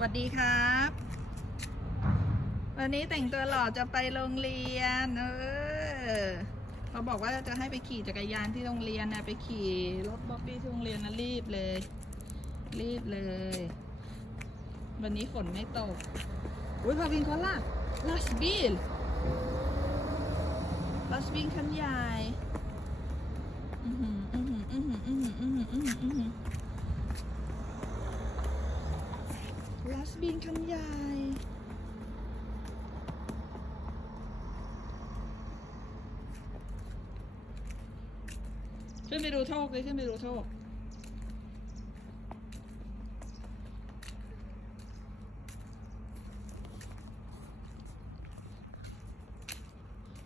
สวัสดีครับ วันนี้แต่งตัวหล่อจะไปโรงเรียน เออเขาบอกว่าจะให้ไปขี่จักรยานที่โรงเรียนนะไปขี่รถบ๊อบบี้ที่โรงเรียนนะรีบเลย รีบเลย วันนี้ฝนไม่ตก อุ้ยพาวินเขาล่ะลัสบิลลัสบิลคันใหญ่อื้อหืออื้อหืออื้อหืออื้อหืออื้อหืออื้อหืออื้อหือ ลัส บินคันใหญ่ขึ้นไปดูโทกเลยขึ้นไปดูโทก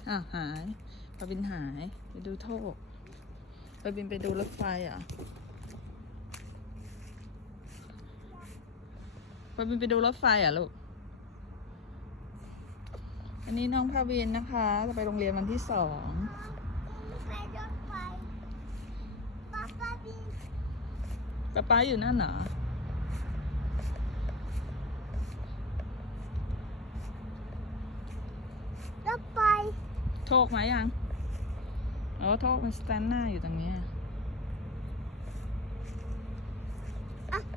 อ้าวหายปาบินหาย ไปดูโทกปาบินไปดูรถไฟอะาวินไปดูรถไฟอะลูก อันนี้น้องพาวินนะคะ จะไปโรงเรียนวันที่สองไปรถไฟป้าป้าบินป๊าป๊าอยู่นั่นเหรอรถไฟโทกไหมยังอ๋อโทกมันสแตนหน้าอยู่ตรงนี้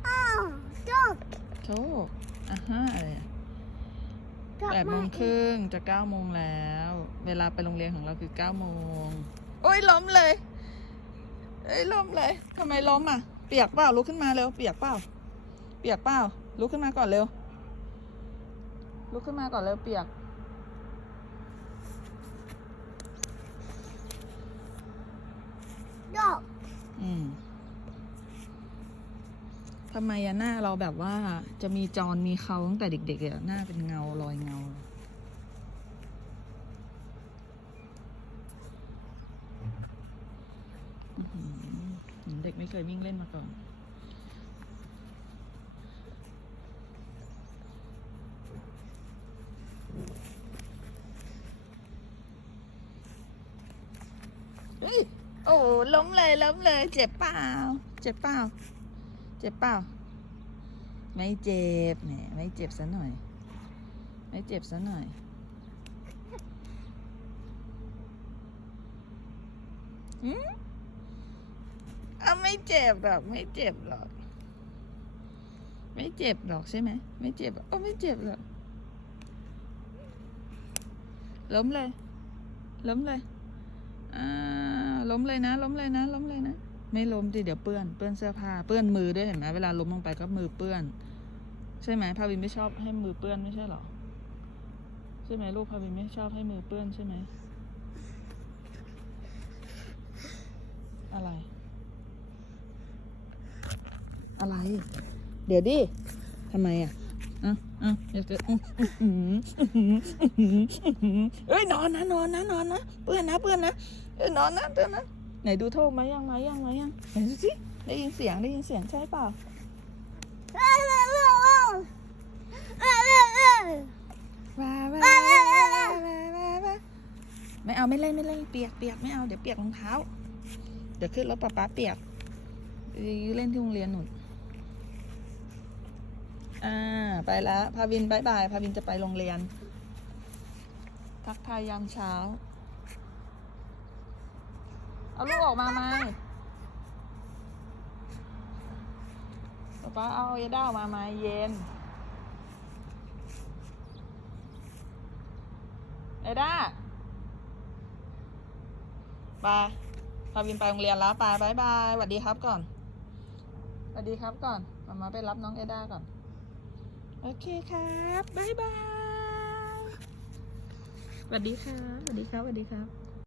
อ้าวจบ โทกอะฮะอะไรอะกลับแปดโมมางครึ่งจะเก้าโมงแล้ว เวลาไปโรงเรียนของเราคือเก้าโมงโอ้ยล้มเลยเอ้ยล้มเลยทำไมล้มอะ เปียกเปล่าลุกขึ้นมาเร็ว เปียกเปล่า เปียกเปล่าลุกขึ้นมาก่อนเร็ว ลุกขึ้นมาก่อนเร็วเปียก จบ อืม ทำไมอะหน้าเราแบบว่าจะมีจรมีเขาตั้งแต่เด็กๆอะหน้าเป็นเงารอยเงาอื้อหือเด็กไม่เคยวิ่งเล่นมาก่อน เฮ้ย โอ้ล้มเลยล้มเลย เจ็บเปล่า เจ็บเปล่าเจ็บเปล่า ไม่เจ็บแหมไม่เจ็บซะหน่อย ไม่เจ็บซะหน่อยอืมเอาไม่เจ็บหรอก ไม่เจ็บหรอก ไม่เจ็บหรอกใช่ไหม ไม่เจ็บหรอไม่เจ็บหรอก ล้มเลย ล้มเลย อ่า ล้มเลยนะ ล้มเลยนะ ล้มเลยนะ ไม่ล้มดิเดี๋ยวเปื้อนเปื้อนเสื้อผ้าเปื้อนมือด้วยเห็นไหมเวลาล้มลงไปก็มือเปื้อน ใช่ไหมพาวินไม่ชอบให้มือเปื้อนไม่ใช่หรอใช่ไหมลูกพาวินไม่ชอบให้มือเปื้อนใช่ไหมอะไร อะไร เดี๋ยวดิทำไมอะอะอะอยากจะเอ้ยนอนนะนอนนะนอนนะเปื้อนนะเปื้อนนะเอ้ยนอนนะเปื้อนนะ ไหนดูโทษมายังมายังมายังไหนดูสิได้ยินเสียงได้ยินเสียงใช่เปล่าว้าวว้ายเอ้ว้าวว้าวไม่เอาไม่เล่นไม่เล่นเปียกเปียกไม่เอาเดี๋ยวเปียกรองเท้า เดี๋ยวขึ้นรถป๊าป๊าเปียกเล่นที่โรงเรียนหนุนอ่าไปแล้วพาวินบายบายพาวินจะไปโรงเรียน ทักทายยามเช้า เอาลูกออกมาไหมป๊าป๊าเอาเยด้าออกมาไหมเย็นเอด้าไปพาวินไปโรงเรียนแล้วไปบายบายสวัสดีครับก่อนสวัสดีครับก่อนมามาไปรับน้องเอด้าก่อน โอเคครับบายบายสวัสดีครับสวัสดีครับสวัสดีครับ